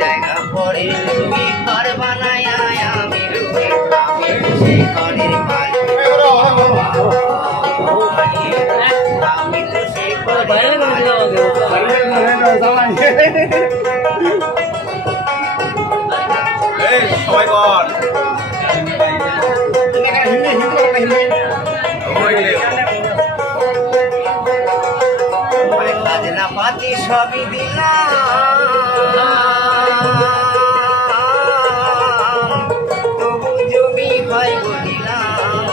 জায়গা পরে তুমি ঘর বানায় আমি রুই আমি সে ঘরের মালিক আমি তো সে ঘরের মালিক সবাই কর খাজনা পাতি সবই দিলাম তবু জমি ভাই বলিলাম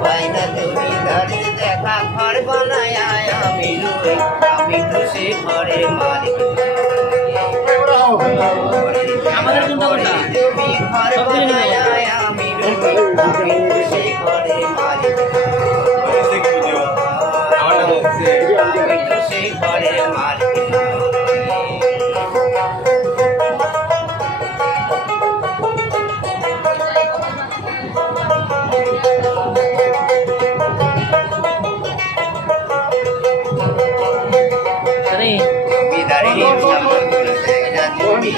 ভাই না জমিদারের দেখা ঘর বানায় আমি রুই আমি তো সে ঘরের মালিক আমাদের চিন্তা করনা জমি ঘর বানায় আমি রুই আমি তো সে ঘরের মালিক আমি তো সে ঘরের মালিক জমিদারের জমি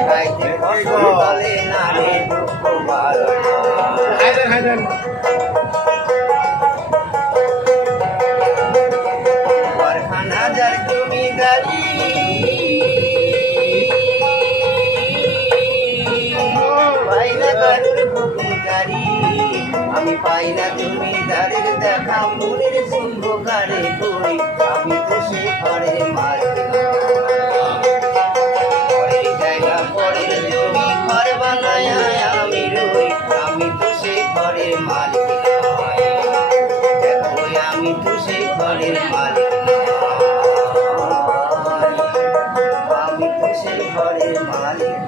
চাইতে ফসল বলে না রে দুঃখ ভালো হাজার জমিদারি পাই না কারোর হুকুমদারি আমি পাই না জমিদারের দেখা মনের সিংহকারে করি আমি তো সে ঘরের মালিক পরের জায়গা পরের জমি ঘর বানায় আমি রই আমি তো সে ঘরের মালিক দেখো আমি তো সে ঘরের মালিক আমি তো সে ঘরের মালিক